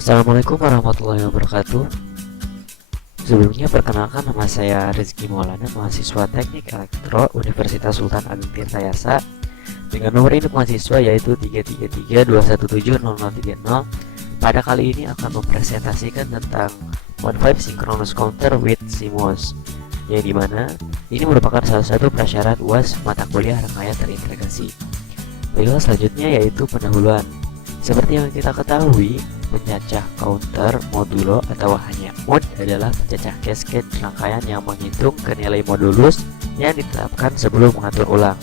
Assalamualaikum warahmatullahi wabarakatuh. Sebelumnya perkenalkan, nama saya Rizky Maulana, mahasiswa Teknik Elektro Universitas Sultan Ageng Tirtayasa dengan nomor induk mahasiswa yaitu 33321700030. Pada kali ini akan mempresentasikan tentang Mode 5 Synchronous Counter with CMOS, yang dimana ini merupakan salah satu prasyarat UAS mata kuliah rangkaian terintegrasi. Baiklah, selanjutnya yaitu pendahuluan. Seperti yang kita ketahui, pencacah counter modulo atau hanya mod adalah pencacah cascade rangkaian yang menghitung ke nilai modulus yang ditetapkan sebelum mengatur ulang.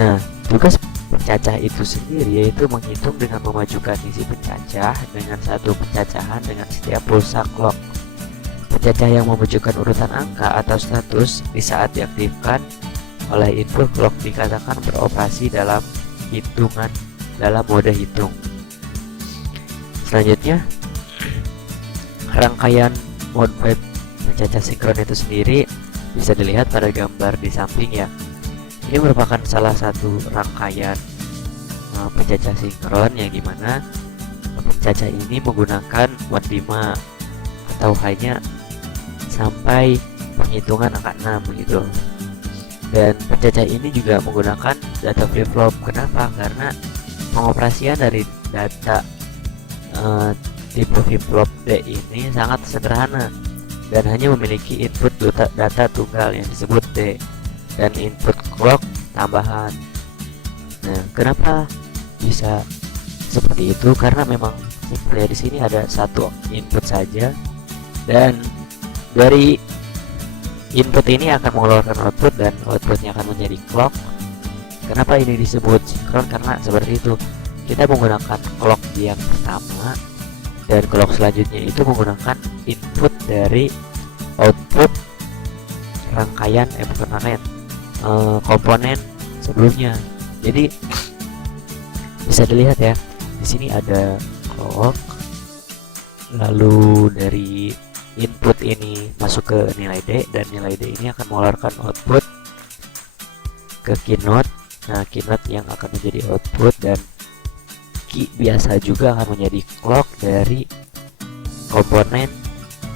Nah, tugas pencacah itu sendiri yaitu menghitung dengan memajukan isi pencacah dengan satu pencacahan dengan setiap pulsa clock. Pencacah yang memajukan urutan angka atau status di saat diaktifkan oleh input clock dikatakan beroperasi dalam hitungan dalam mode hitung. Selanjutnya, rangkaian mode 5 pencacah sinkron itu sendiri bisa dilihat pada gambar di samping ya. Ini merupakan salah satu rangkaian pencacah sinkron yang dimana pencacah ini menggunakan mode 5 atau hanya sampai penghitungan angka 6 gitu. Dan pencacah ini juga menggunakan data flip-flop. Kenapa? Karena pengoperasian dari data tipe flip-flop D ini sangat sederhana dan hanya memiliki input data tunggal yang disebut D dan input clock tambahan. Nah, kenapa bisa seperti itu? Karena memang simpelnya di sini ada satu input saja dan dari input ini akan mengeluarkan output dan outputnya akan menjadi clock. Kenapa ini disebut sinkron? Karena seperti itu, kita menggunakan clock yang pertama dan clock selanjutnya itu menggunakan input dari output rangkaian bukan rangkaian komponen sebelumnya. Jadi bisa dilihat ya, di sini ada clock, lalu dari input ini masuk ke nilai D dan nilai D ini akan mengeluarkan output ke keynote. Nah, keynote yang akan menjadi output dan key biasa juga akan menjadi clock dari komponen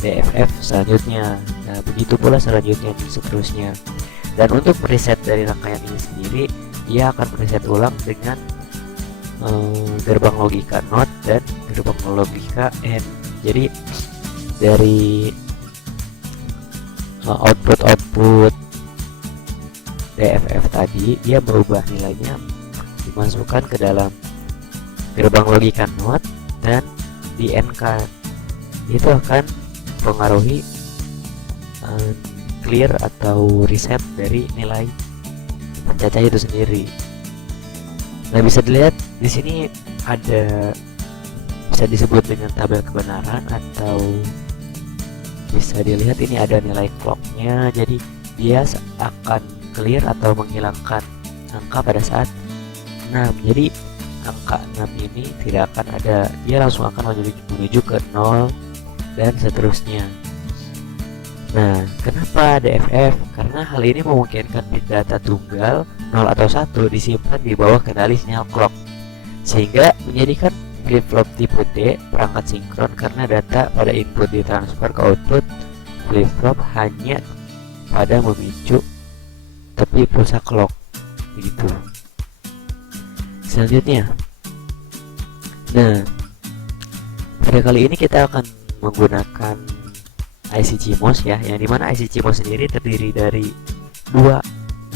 DFF selanjutnya. Nah, begitu pula selanjutnya dan seterusnya. Dan untuk preset dari rangkaian ini sendiri, ia akan preset ulang dengan gerbang logika NOT dan gerbang logika AND. Jadi dari output DFF tadi, dia berubah nilainya dimasukkan ke dalam gerbang logika NOT dan di NK. Itu akan mempengaruhi clear atau reset dari nilai pencacah itu sendiri. Nah, bisa dilihat di sini ada, bisa disebut dengan tabel kebenaran atau bisa dilihat ini ada nilai clocknya. Jadi dia akan clear atau menghilangkan angka pada saat 6. Jadi angka 6 ini tidak akan ada, dia langsung akan menuju ke 0 dan seterusnya. Nah, kenapa DFF? Karena hal ini memungkinkan bit data tunggal 0 atau 1 disimpan di bawah kendali sinyal clock, sehingga menjadikan flip-flop tipe D perangkat sinkron karena data pada input ditransfer ke output flip-flop hanya pada memicu tepi pulsa clock begitu. Selanjutnya, nah, pada kali ini kita akan menggunakan IC CMOS ya, yang dimana IC CMOS sendiri terdiri dari dua,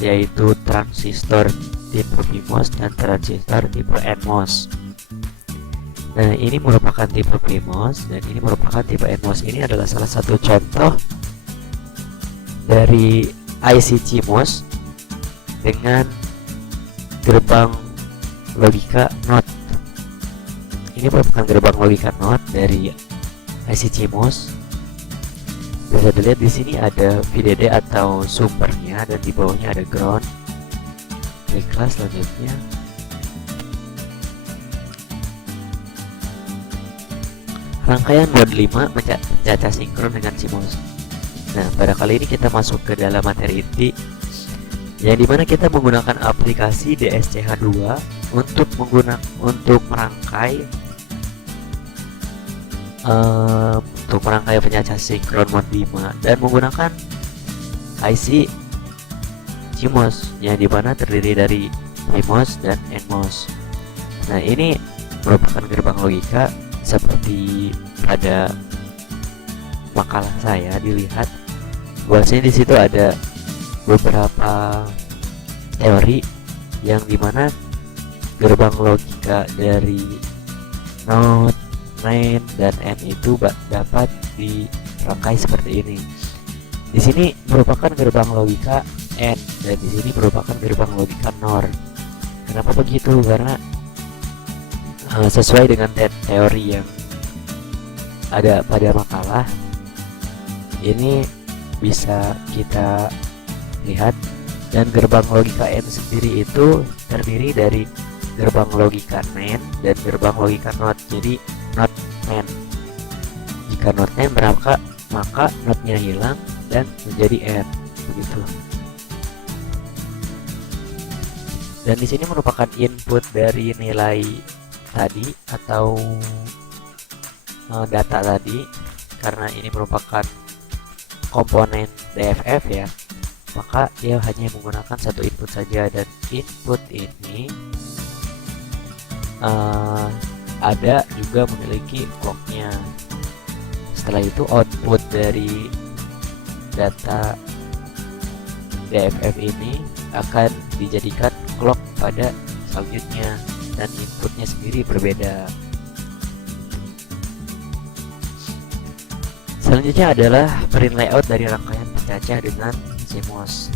yaitu transistor tipe PMOS dan transistor tipe NMOS. Nah, ini merupakan tipe PMOS dan ini merupakan tipe NMOS. Ini adalah salah satu contoh dari IC CMOS dengan gerbang logika NOT. Ini merupakan gerbang logika NOT dari IC CMOS. Bisa dilihat di sini ada VDD atau sumbernya dan di bawahnya ada ground. Kliklah selanjutnya. Rangkaian mode 5 pencacah sinkron dengan CMOS. Nah, pada kali ini kita masuk ke dalam materi inti, yang dimana kita menggunakan aplikasi DSCH2 untuk merangkai untuk merangkai penyacah sinkron mode 5 dan menggunakan IC CMOS yang dimana terdiri dari PMOS dan NMOS. Nah, ini merupakan gerbang logika seperti pada makalah saya dilihat bahwasanya di situ ada beberapa teori yang dimana gerbang logika dari NOT, NAND, dan N itu dapat dirangkai seperti ini. Di sini merupakan gerbang logika N dan di sini merupakan gerbang logika NOR. Kenapa begitu? Karena sesuai dengan teori yang ada pada makalah ini bisa kita lihat, dan gerbang logika N sendiri itu terdiri dari gerbang logika NAND dan gerbang logika NOT. Jadi NOT NAND, jika NOT NAND maka NOT-nya hilang dan menjadi N, begitu. Dan di sini merupakan input dari nilai tadi atau data tadi, karena ini merupakan komponen DFF ya, maka dia hanya menggunakan satu input saja, dan input ini ada juga memiliki clocknya. Setelah itu output dari data DFF ini akan dijadikan clock pada selanjutnya, dan inputnya sendiri berbeda. Selanjutnya adalah print layout dari rangkaian pencacah dengan CMOS.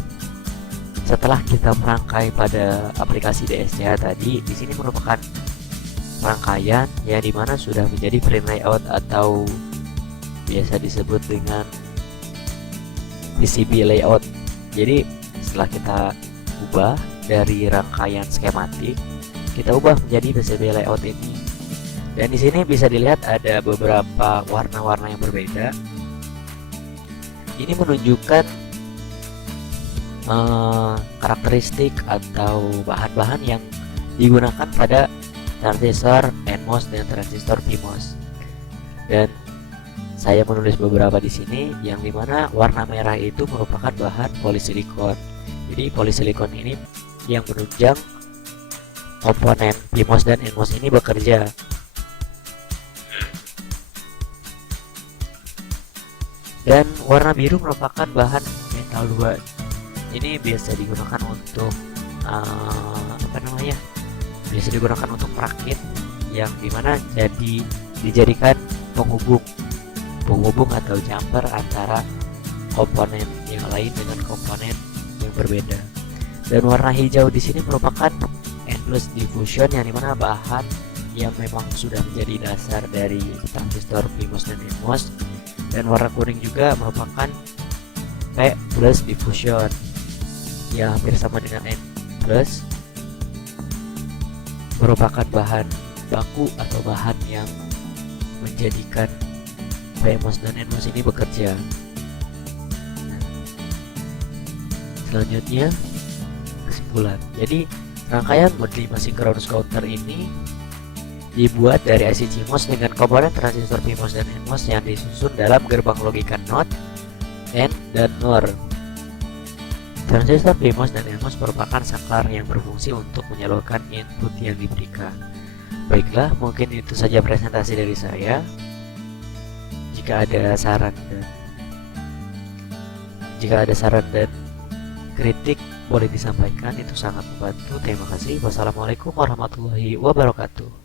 Setelah kita merangkai pada aplikasi DSCH tadi, di sini merupakan rangkaian yang dimana sudah menjadi print layout atau biasa disebut dengan PCB layout. Jadi setelah kita ubah dari rangkaian skematik, kita ubah menjadi PCB layout ini. Dan di sini bisa dilihat ada beberapa warna-warna yang berbeda. Ini menunjukkan karakteristik atau bahan-bahan yang digunakan pada transistor NMOS dan transistor PMOS. Dan saya menulis beberapa di sini, yang dimana warna merah itu merupakan bahan polisilikon. Jadi polisilikon ini yang menunjang komponen PMOS dan NMOS ini bekerja. Dan warna biru merupakan bahan metal 2. Ini biasa digunakan untuk biasa digunakan untuk perakit, yang dimana dijadikan penghubung atau jumper antara komponen yang lain dengan komponen yang berbeda. Dan warna hijau di sini merupakan endless diffusion, yang dimana bahan yang memang sudah menjadi dasar dari transistor PMOS dan NMOS. Dan warna kuning juga merupakan P plus diffusion, yang hampir sama dengan N plus, merupakan bahan baku atau bahan yang menjadikan PMOS dan NMOS ini bekerja. Selanjutnya kesimpulan. Jadi rangkaian mode 5 synchronous counter ini dibuat dari IC CMOS dengan komponen transistor PMOS dan NMOS yang disusun dalam gerbang logika NOT, N, dan NOR. Transistor PMOS dan NMOS merupakan saklar yang berfungsi untuk menyalurkan input yang diberikan. Baiklah, mungkin itu saja presentasi dari saya. Jika ada saran dan kritik boleh disampaikan, itu sangat membantu. Terima kasih. Wassalamualaikum warahmatullahi wabarakatuh.